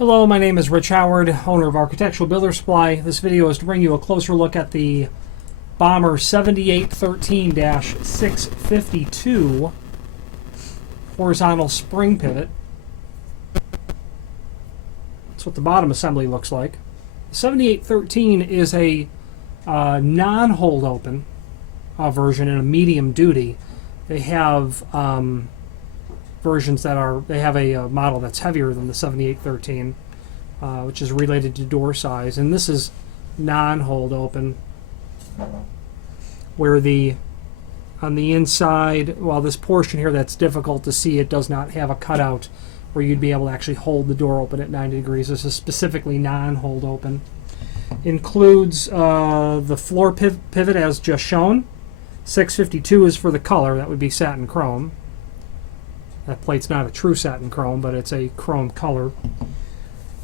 Hello, my name is Rich Howard, owner of Architectural Builder Supply. This video is to bring you a closer look at the Bommer 7813-652 horizontal spring pivot. That's what the bottom assembly looks like. The 7813 is a non-hold open version in a medium duty. They have versions that are, they have a model that's heavier than the 7813, which is related to door size, and this is non-hold open, where on the inside, well, this portion here that's difficult to see, it does not have a cutout where you'd be able to actually hold the door open at 90 degrees. This is specifically non-hold open. Includes the floor pivot as just shown. 652 is for the color, that would be satin chrome. That plate's not a true satin chrome, but it's a chrome color.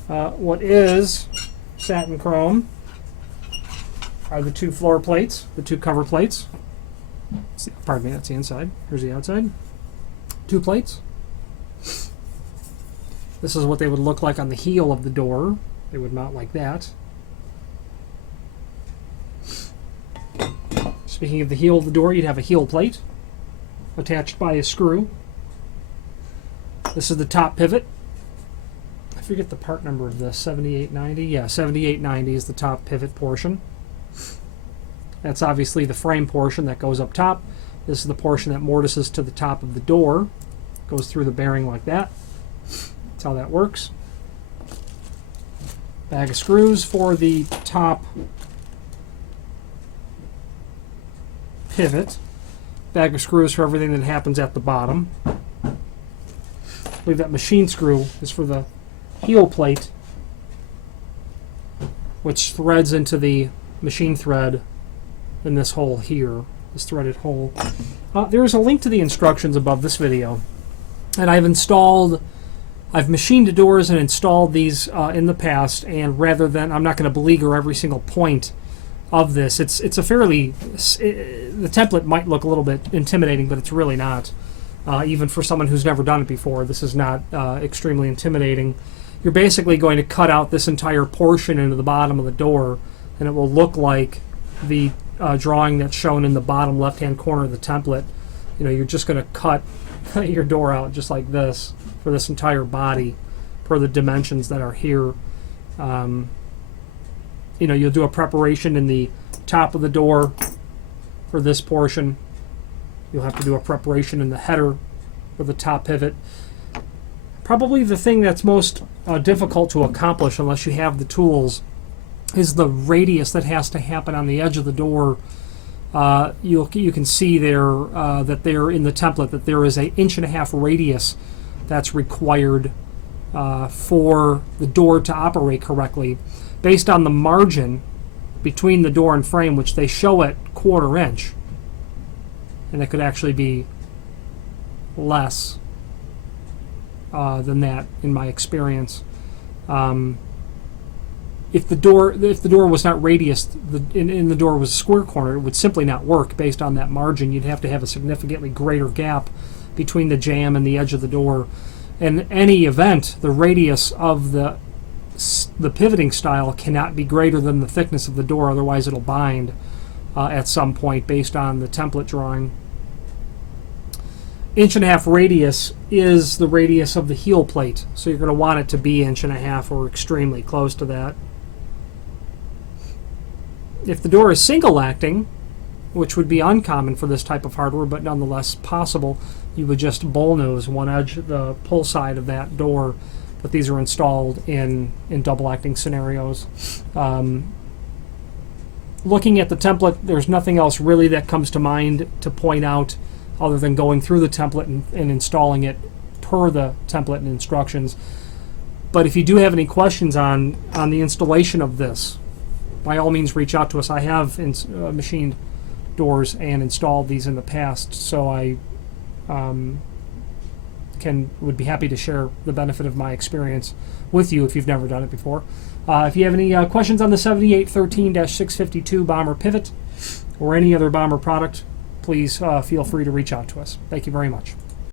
What is satin chrome are the two floor plates, the two cover plates. Pardon me, that's the inside. Here's the outside. Two plates. This is what they would look like on the heel of the door. They would mount like that. Speaking of the heel of the door, you'd have a heel plate attached by a screw. This is the top pivot. I forget the part number of this, 7890? Yeah, 7890 is the top pivot portion. That's obviously the frame portion that goes up top. This is the portion that mortises to the top of the door. Goes through the bearing like that. That's how that works. Bag of screws for the top pivot. Bag of screws for everything that happens at the bottom. I believe that machine screw is for the heel plate, which threads into the machine thread in this hole here, this threaded hole. There is a link to the instructions above this video, and I've machined doors and installed these in the past, and rather than, I'm not going to beleaguer every single point of this. It's a fairly, the template might look a little bit intimidating, but it's really not. Even for someone who's never done it before, this is not extremely intimidating. You're basically going to cut out this entire portion into the bottom of the door, and it will look like the drawing that's shown in the bottom left-hand corner of the template. You know, you're just going to cut your door out just like this for this entire body per the dimensions that are here. You know, you'll do a preparation in the top of the door for this portion. You'll have to do a preparation in the header for the top pivot. Probably the thing that's most difficult to accomplish unless you have the tools is the radius that has to happen on the edge of the door. You can see there that there in the template that there is an 1.5 inch radius that's required for the door to operate correctly, based on the margin between the door and frame, which they show at 1/4 inch. And it could actually be less than that in my experience. If the door was not radiused, and the door was square corner, it would simply not work based on that margin. You'd have to have a significantly greater gap between the jamb and the edge of the door. In any event, the radius of the pivoting style cannot be greater than the thickness of the door, otherwise it'll bind at some point based on the template drawing. 1.5 inch radius is the radius of the heel plate, so you're going to want it to be 1.5 inch or extremely close to that. If the door is single acting, which would be uncommon for this type of hardware but nonetheless possible, you would just bullnose one edge, the pull side of that door, but these are installed in double acting scenarios. Looking at the template, there's nothing else really that comes to mind to point out other than going through the template and installing it per the template and instructions. But if you do have any questions on the installation of this, by all means reach out to us. I have machined doors and installed these in the past, so I would be happy to share the benefit of my experience with you if you've never done it before. If you have any questions on the 7813-652 Bommer pivot or any other Bommer product, please feel free to reach out to us. Thank you very much.